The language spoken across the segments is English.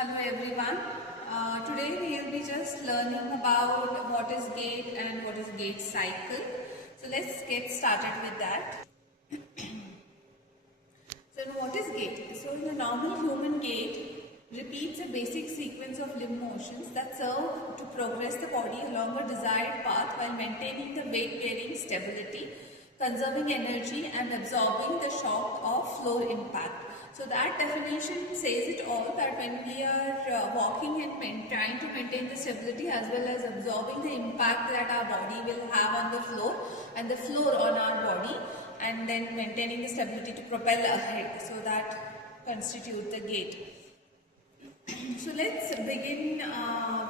Hello everyone. Today we will be just learning about what is gait and what is gait cycle. So let's get started with that. So what is gait? So in a normal human gait repeats a basic sequence of limb motions that serve to progress the body along a desired path while maintaining the weight bearing stability, conserving energy and absorbing the shock of floor impact. So that definition says it all, that when we are walking and trying to maintain the stability as well as absorbing the impact that our body will have on the floor and the floor on our body, and then maintaining the stability to propel ahead. So that constitutes the gait. So let's begin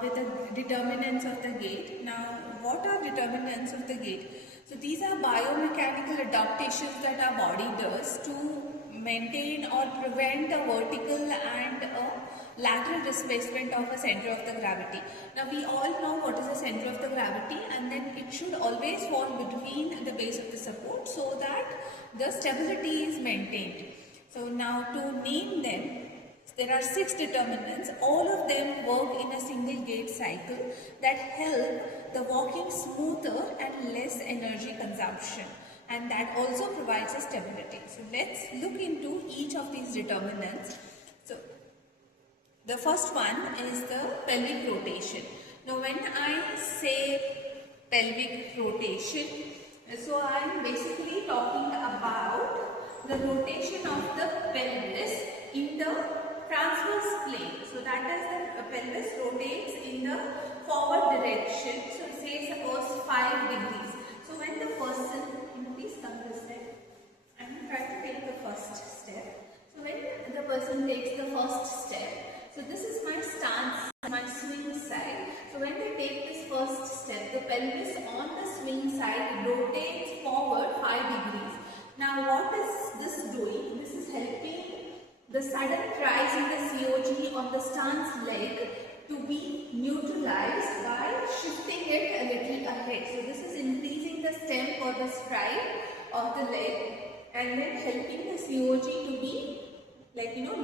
with the determinants of the gait. Now, what are determinants of the gait? So these are biomechanical adaptations that our body does to maintain or prevent a vertical and a lateral displacement of a center of the gravity. Now we all know what is the center of the gravity, and then it should always fall between the base of the support so that the stability is maintained. So now to name them, there are 6 determinants. All of them work in a single gait cycle that help the walking smoother and less energy consumption, and that also provides a stability. So let's look into each of these determinants. So the first one is the pelvic rotation. Now when I say pelvic rotation, so I am basically talking about the rotation of the pelvis in the transverse plane. So that is the pelvis rotates in the forward direction. So say suppose 5 degrees. So when the person, please come this way and try to take the first step. So when the person takes the first step, so this is my stance, my swing side. So when they take this first step, the pelvis on the swing side rotates forward 5 degrees. Now what is this doing? This is helping the sudden rise in the COG on the stance leg to be neutralized by shifting it a little ahead. So this is increasing the stem or the stride of the leg and then helping the COG to be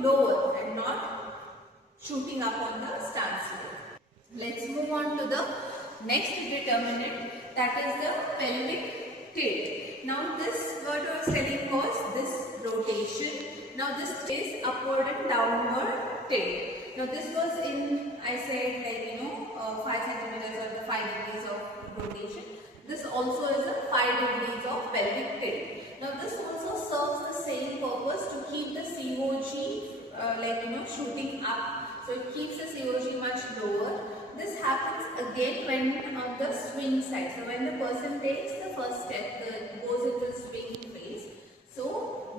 lower and not shooting up on the stance leg. Let's move on to the next determinant, that is the pelvic tilt. Now this what I was telling was this rotation. Now this is upward and downward tilt. Now this was in, I said 5 centimeters or the 5 degrees of rotation. This also is a 5 degrees of pelvic tilt. Now this also serves the same purpose to keep the COG shooting up. So it keeps the COG much lower. This happens again when on the swing side. So when the person takes the first step, goes into the swing phase. So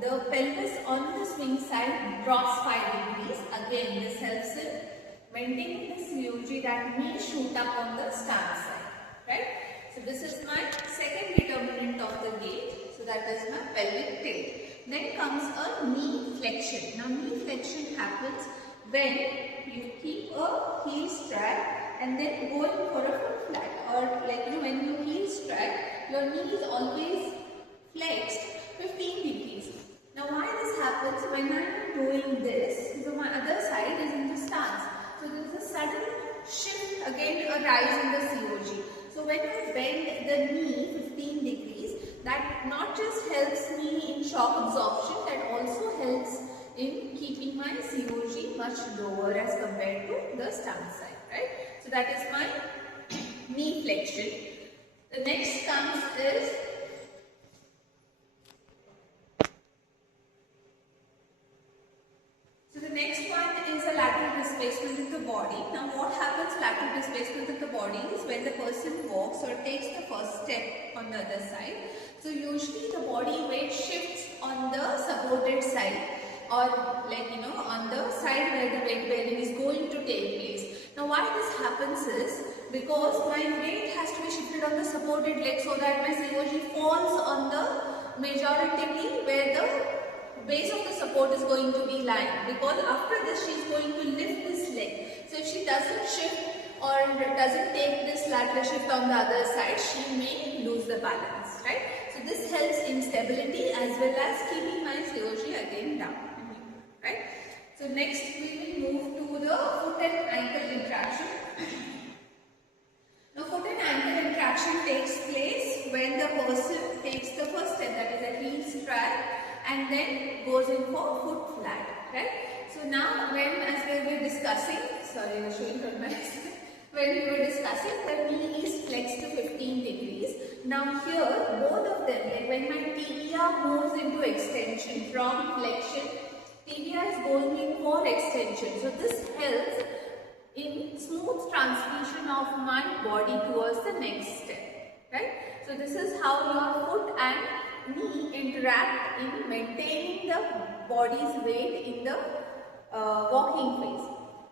the pelvis on the swing side drops 5 degrees. Again, this helps in maintaining the COG that may shoot up on the stance side. Right? So this is my second determinant of the gait. So that is my pelvic tilt. Then comes a knee flexion. Now knee flexion happens when you keep a heel strap and then going for a foot flat, or when you heel strap, your knee is always flexed 15 degrees. Now why this happens? When I am doing this, so my other side is in the stance. So there is a sudden shift, again a rise in the COG. So when I bend the knee 15 degrees, that not just helps me in shock absorption, that also helps in keeping my COG much lower as compared to the stance side, right? So that is my knee flexion. The next comes is a lateral displacement of the body. Now what happens lateral displacement of the body is when the person walks or takes the first step on the other side. So usually the body weight shifts on the supported side, or on the side where the weight bearing is going to take place. Now why this happens is because my weight has to be shifted on the supported leg so that my COG falls on the majority where the base of the support is going to be lying, because after this she is going to lift this leg. So if she doesn't shift or doesn't take this lateral shift on the other side, she may lose the balance, right? So this helps in stability as well as keeping my COG again down, right? So So next we will move to the foot and ankle interaction. Now foot and ankle interaction takes place when the person takes the first step, that is a heel strike, and then goes in for foot flat, right? So now as we were discussing, sorry I was showing from my when we were discussing, the knee is flexed to 15 degrees. Now here both of them, like when my tibia moves into extension from flexion, tibia is going in for extension. So this helps in smooth transmission of my body towards the next step, right? So this is how your foot and knee interact in maintaining the body's weight in the walking phase.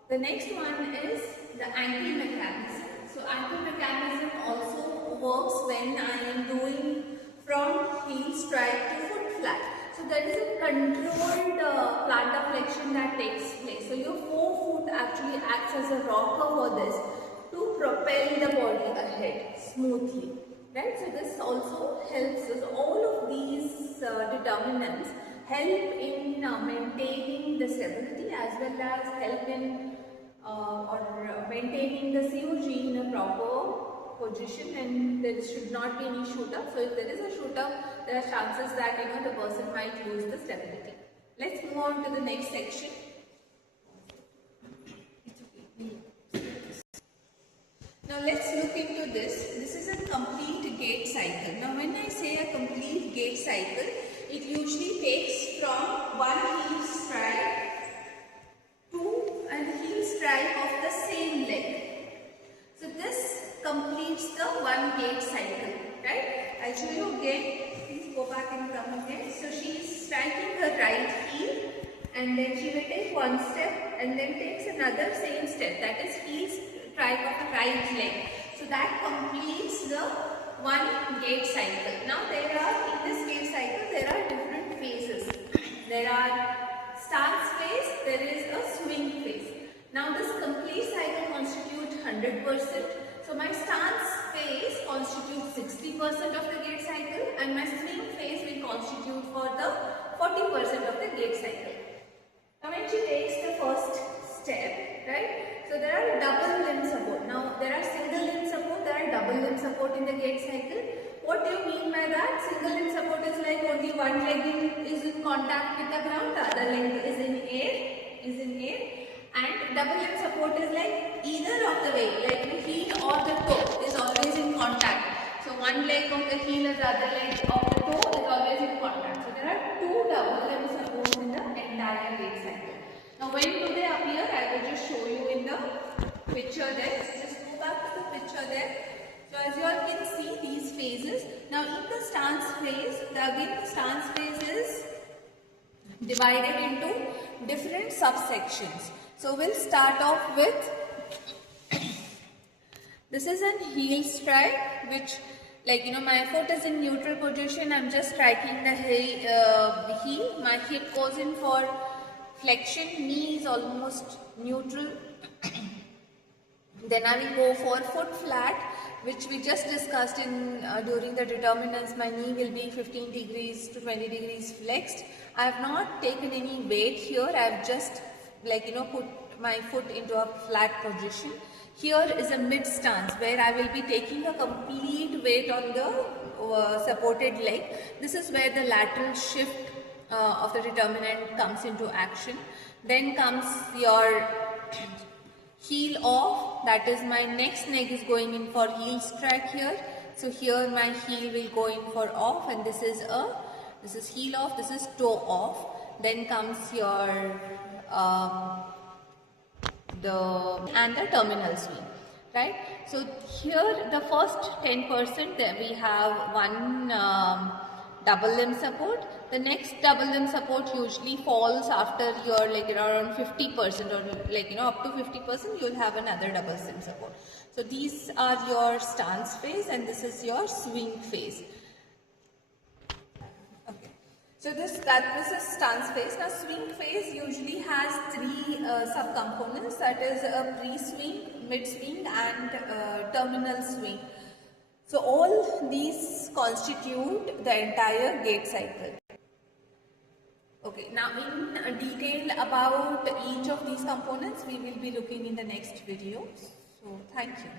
The next one is the ankle mechanism. So ankle mechanism also works when I am doing from heel strike to foot flat. So there is a controlled plantar flexion that takes place. So your forefoot actually acts as a rocker for this to propel the body ahead smoothly, right? So this also helps us. All of these determinants help in maintaining the stability as well as help in maintaining the COG in a proper position, and there should not be any shoot up. So if there is a shoot up, there are chances that the person might lose the stability. Let's move on to the next section. Now let's look into this. This is a complete gait cycle. Now when I say a complete gait cycle, it usually takes from one heel strike to an heel strike of the same leg. So this completes the one gait cycle, right? I'll show you again. Please go back and come again. So she is striking her right heel, and then she will take one step and then takes another same step, that is heel strike of the right leg. So that completes the one gait cycle. Now in this gait cycle there are different phases. There are stance phase, there is a swing phase. Now this complete cycle constitutes 100%. So my stance phase constitutes 60% of the gait cycle, and my swing phase will constitute for the 40% of the gait cycle. Now when she takes the first step, right? So there are double limb support. Now there are single limb support, there are double limb support in the gait cycle. What do you mean by that? Single limb support is like only one leg is in contact with the ground, the other leg is in air, and double limb support is like either of the leg, like the heel or the toe is always in contact. So one leg of the heel and the other leg of the toe is always in contact. So there are two double limb supports in the entire gait cycle. Now when do they appear? I will just show you in the picture there. Just go back to the picture there. So as you all can see these phases. Now in the stance phase, the stance phase is divided into different subsections. So we'll start off with, this is an heel strike, which my foot is in neutral position. I'm just striking the heel. My hip goes in for flexion, knee is almost neutral. Then I will go for foot flat, which we just discussed in during the determinants. My knee will be 15 degrees to 20 degrees flexed. I have not taken any weight here. I have just put my foot into a flat position. Here is a mid stance where I will be taking a complete weight on the supported leg. This is where the lateral shift of the determinant comes into action. Then comes your heel off, that is my next leg is going in for heel strike here. So here my heel will go in for off, and this is heel off, this is toe off. Then comes your the terminal swing, right? So here the first 10% there we have one double limb support. The next double limb support usually falls after your around 50% or up to 50%, you'll have another double limb support. So these are your stance phase and this is your swing phase. Okay. So this is stance phase. Now swing phase usually has three subcomponents, that is a pre-swing, mid-swing and terminal swing. So all these constitute the entire gait cycle. Okay, now in detail about each of these components we will be looking in the next videos. So thank you.